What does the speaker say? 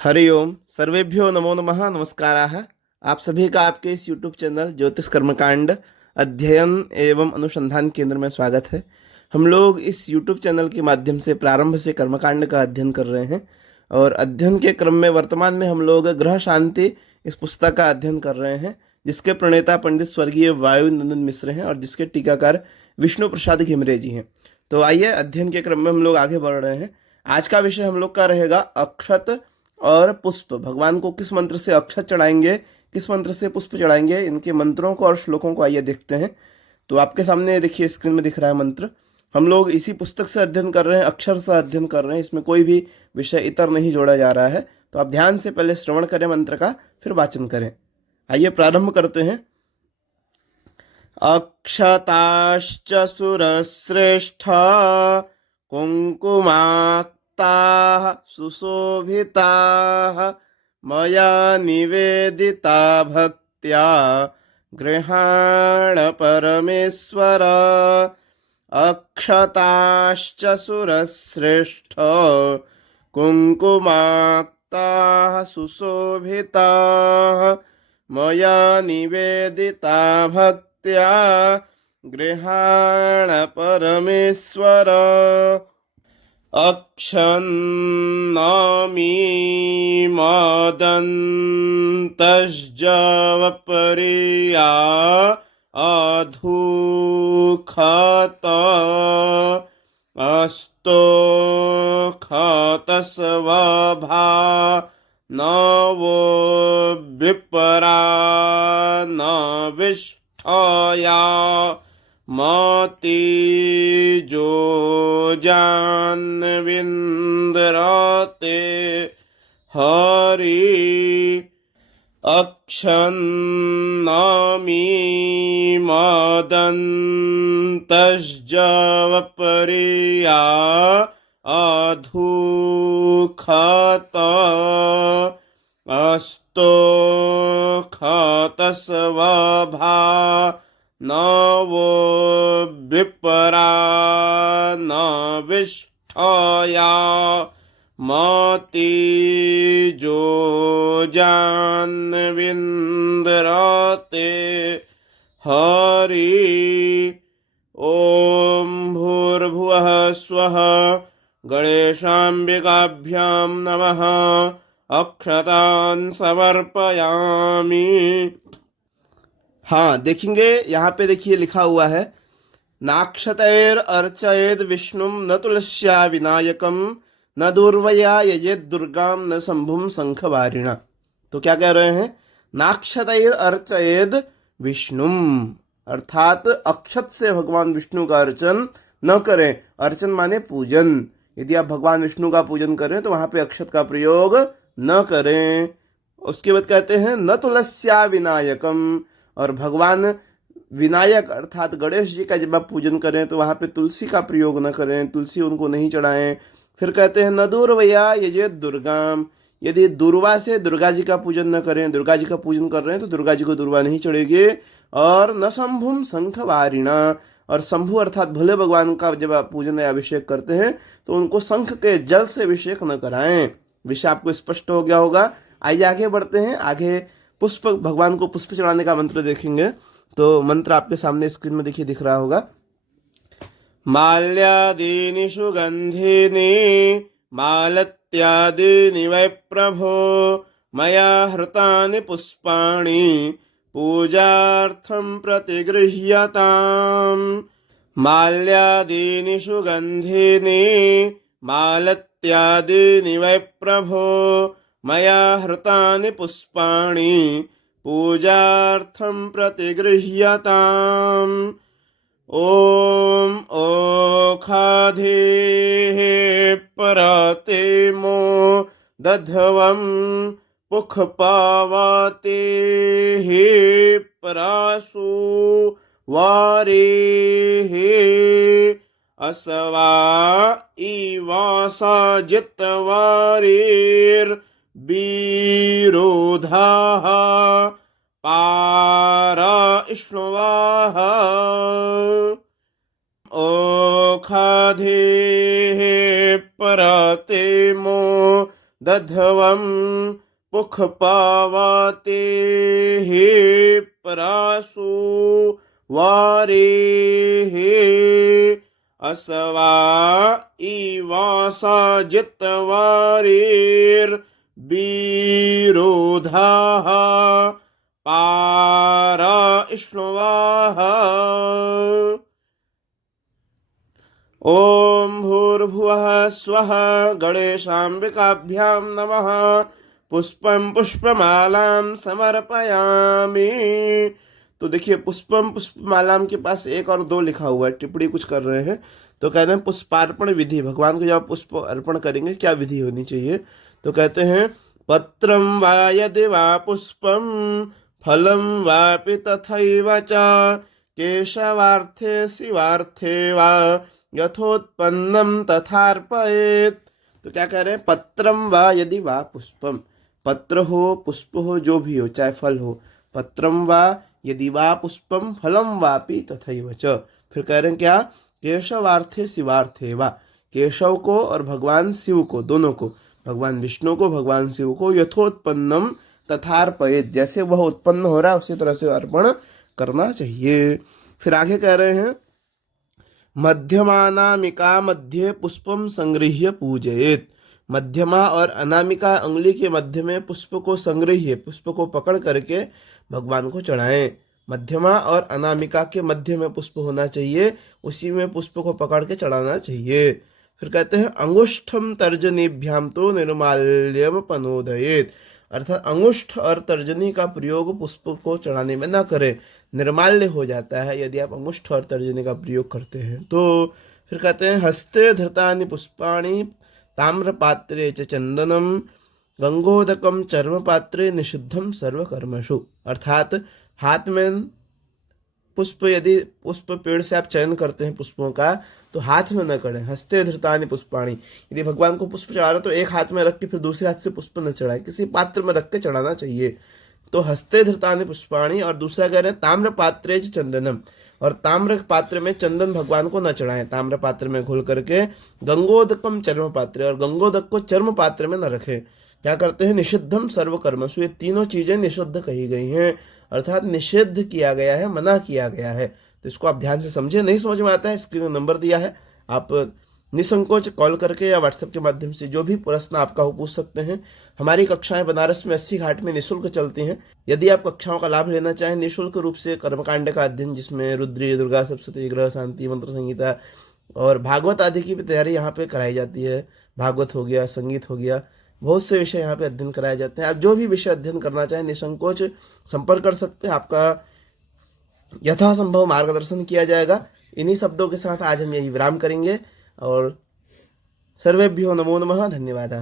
हरि ओम सर्वेभ्यो नमो नमः नमस्काराः। आप सभी का आपके इस YouTube चैनल ज्योतिष कर्मकांड अध्ययन एवं अनुसंधान केंद्र में स्वागत है। हम लोग इस YouTube चैनल के माध्यम से प्रारंभ से कर्मकांड का अध्ययन कर रहे हैं और अध्ययन के क्रम में वर्तमान में हम लोग ग्रह शांति इस पुस्तक का अध्ययन कर रहे हैं, जिसके प्रणेता पंडित स्वर्गीय वायु नंदन मिश्र हैं और जिसके टीकाकार विष्णु प्रसाद घिमरे जी हैं। तो आइए अध्ययन के क्रम में हम लोग आगे बढ़ रहे हैं। आज का विषय हम लोग का रहेगा अक्षत और पुष्प। भगवान को किस मंत्र से अक्षत चढ़ाएंगे, किस मंत्र से पुष्प चढ़ाएंगे, इनके मंत्रों को और श्लोकों को आइए देखते हैं। तो आपके सामने देखिए स्क्रीन में दिख रहा है मंत्र। हम लोग इसी पुस्तक से अध्ययन कर रहे हैं, अक्षर से अध्ययन कर रहे हैं, इसमें कोई भी विषय इतर नहीं जोड़ा जा रहा है। तो आप ध्यान से पहले श्रवण करें मंत्र का, फिर वाचन करें। आइए प्रारंभ करते हैं। अक्षताश्च सुरश्रेष्ठा कुङ्कुमाक्ताः सुशोभिताः मया निवेदिता भक्त्या गृहाण परमेश्वर। अक्षताश्च सुरश्रेष्ठा कुङ्कुमाक्ताः सुशोभिताः मया निवेदिता भक्त्या गृहाण परमेश्वर। अक्षन्नामी मदन्तश्जवपरिया अधूखत अस्तोखतस्वभा नवो विपरा न विष्ठया मति जो जानविन्द्रते हरि। अक्षन्नामी मदन्तश्जवपरिया अधूखत अस्तोखतस्वभा नवो विपरा न विष्ठया मति जो जानविन्द्रते हरि। ॐ भूर्भुवः स्वः गणेशाम्बिकाभ्यां नमः। अक्षतान् समर्पयामि। हाँ देखेंगे, यहाँ पे देखिए लिखा हुआ है नाक्षतैर अर्चयेद विष्णुम न तुलस्या विनायकम न दुर्वया यजेद दुर्गाम न शंभुम शंखवारिणा। तो क्या कह रहे हैं? नाक्षतैर अर्चयेद विष्णुम, अर्थात अक्षत से भगवान विष्णु का अर्चन न करें। अर्चन माने पूजन। यदि आप भगवान विष्णु का पूजन करें तो वहां पे अक्षत का प्रयोग न करें। उसके बाद कहते हैं न तुलस्या विनायकम, और भगवान विनायक अर्थात गणेश जी का जब आप पूजन करें तो वहाँ पे तुलसी का प्रयोग न करें, तुलसी उनको नहीं चढ़ाएं। फिर कहते हैं न दुर्वया यजेत दुर्गाम, यदि दुर्वा से दुर्गा जी का पूजन न करें, दुर्गा जी का पूजन कर रहे हैं तो दुर्गा जी को दुर्वा नहीं चढ़ेगी। और न शंभुम शंखवारिणा, और शंभु अर्थात भोले भगवान का जब आप पूजन या अभिषेक करते हैं तो उनको शंख के जल से अभिषेक न कराएं। विषय आपको स्पष्ट हो गया होगा। आइए आगे बढ़ते हैं। आगे पुष्प, भगवान को पुष्प चढ़ाने का मंत्र देखेंगे। तो मंत्र आपके सामने स्क्रीन में देखिए दिख रहा होगा। माल्यादीनि सुगंधिनि मालत्यादीनि वै प्रभो मया हृतानि पुष्पाणि पूजार्थं प्रतिगृह्यताम्। माल्यादीनि सुगंधिनि मालत्यादीनि वै प्रभो मया हृतानि पुष्पाणि पूजार्थं प्रतिगृह्यताम्। ॐ ओखाधेः परते मो दध्वं पुखपावतेः परासु वारेः असवा इवासा जितवारेर्विरोधाः पारा इष्णवाः। ओखाधेः परते मो दधवं पुखपावाते हे परासु वारे हे असवा इवासा जितवारेर्विरोधाः पारा इष्णवाः। ओम भूर्भुवः स्वः गणेशाम्बिकाभ्यां नमः। पुष्पम पुष्पमालां समर्पयामि। तो देखिए पुष्पम पुष्पमालाम के पास एक और दो लिखा हुआ है, टिप्पणी कुछ कर रहे हैं। तो कहते हैं पुष्पार्पण विधि, भगवान को जब आप पुष्प अर्पण करेंगे क्या विधि होनी चाहिए। तो कहते हैं पत्रम वा यदि वा पुष्पम फलम वापि तथैव च केशवार्थे शिवार्थे वा यथोत्पन्नम तथार्पयेत्। तो क्या कह रहे हैं, पत्रम वा यदि वा पुष्पम, पत्र हो पुष्प हो जो भी हो चाहे फल हो, पत्रम वा यदि वा पुष्पम फलम वापि तथैव च। फिर कह रहे हैं क्या, केशवार्थे शिवार्थे वा, केशव को और भगवान शिव को, दोनों को, भगवान विष्णु को भगवान शिव को यथोत्पन्नम तथार्पयेत्, जैसे वह उत्पन्न हो रहा है उसी तरह से अर्पण करना चाहिए। फिर आगे कह रहे हैं मध्यमानामिका मध्ये पुष्पम संगृह्य पूजयेत्। मध्यमा और अनामिका अंगुली के मध्य में पुष्प को संगृह्य, पुष्प को पकड़ करके भगवान को चढ़ाएं। मध्यमा और अनामिका के मध्य में पुष्प होना चाहिए, उसी में पुष्प को पकड़ के चढ़ाना चाहिए। फिर कहते हैं अंगुष्ठम तर्जनीभ्याम तो निर्माल्यम पनोदयेत्, अर्थात अंगुष्ठ और तर्जनी का प्रयोग पुष्प को चढ़ाने में न करें, निर्माल्य हो जाता है यदि आप अंगुष्ठ और तर्जनी का प्रयोग करते हैं तो। फिर कहते हैं हस्ते धृतानि पुष्पाणि ताम्रपात्रे च चंदनम गंगोदकम चर्मपात्रे निषिद्धम सर्वकर्मसु, अर्थात हाथ में पुष्प, यदि पुष्प पेड़ से आप चयन करते हैं पुष्पों का तो हाथ में न करें। हस्ते धृतानि पुष्पाणि, यदि भगवान को पुष्प चढ़ा रहे तो एक हाथ में रख के फिर दूसरे हाथ से पुष्प न चढ़ाए, किसी पात्र में रख के चढ़ाना चाहिए। तो हस्ते धृतानि पुष्पाणि, और दूसरा कह रहे हैं ताम्र पात्रे च चंदनम, और ताम्र पात्र में चंदन भगवान को न चढ़ाएं, ताम्र पात्र में घोल करके। गंगोदकम चर्म पात्र, और गंगोदक को चर्म पात्र में न रखें। क्या करते हैं, निषिद्धम सर्वकर्मसु, ये तीनों चीजें निषिद्ध कही गई हैं, अर्थात निषिद्ध किया गया है, मना किया गया है। तो इसको आप ध्यान से समझे। नहीं समझ में आता है, स्क्रीन में नंबर दिया है, आप निसंकोच कॉल करके या व्हाट्सएप के माध्यम से जो भी प्रश्न आपका हो पूछ सकते हैं। हमारी कक्षाएं बनारस में 80 घाट में निःशुल्क चलती हैं। यदि आप कक्षाओं का लाभ लेना चाहें निःशुल्क रूप से कर्मकांड का अध्ययन, जिसमें रुद्री, दुर्गा सप्तशती, ग्रह शांति, मंत्र संहिता और भागवत आदि की भी तैयारी यहाँ पे कराई जाती है। भागवत हो गया, संगीत हो गया, बहुत से विषय यहाँ पे अध्ययन कराए जाते हैं। आप जो भी विषय अध्ययन करना चाहें निसंकोच संपर्क कर सकते हैं, आपका यथासंभव मार्गदर्शन किया जाएगा। इन्हीं शब्दों के साथ आज हम यही विराम करेंगे और सर्वेभ्यो नमो नमः, धन्यवाद।